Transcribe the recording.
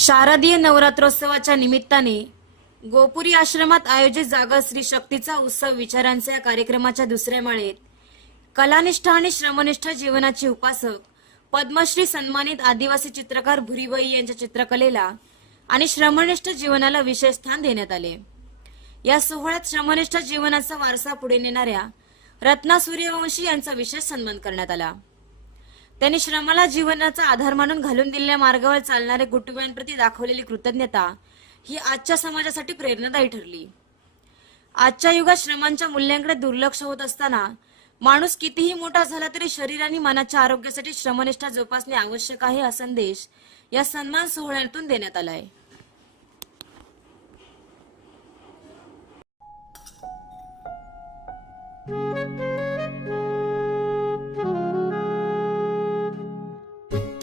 शारदीय नवरात्रोत्सवाच्या निमित्ताने गोपुरी आश्रमात आयोजित जागर श्री शक्तीचा उत्सव विचारांचा या कार्यक्रमाच्या दुसऱ्या माळेत कलानिष्ठ आणि श्रमनिष्ठ जीवनाचे उपासक पद्मश्री सन्मानित आदिवासी चित्रकार भुरीबाई यांच्या चित्रकलेला आणि श्रमनिष्ठ जीवनाला विशेष स्थान देण्यात आले. या सोहळ्यात श्रमनिष्ठ जीवनाचा वारसा पुढे नेणाऱ्या रत्ना सूर्यवंशी यांचा विशेष सन्मान करण्यात आला. त्यांनी श्रमाला जीवनाचा आधार मानून घालून दिलेल्या मार्गावर चालणाऱ्या कुटुंबियांप्रती दाखवलेली कृतज्ञता ही आजच्या समाजासाठी प्रेरणादायी ठरली. आजच्या युगात श्रमांच्या मूल्यांकडे दुर्लक्ष होत असताना माणूस कितीही मोठा झाला तरी शरीर आणि मनाच्या आरोग्यासाठी श्रमनिष्ठा जोपासणे आवश्यक आहे हा संदेश या सन्मान सोहळ्यातून देण्यात आलाय.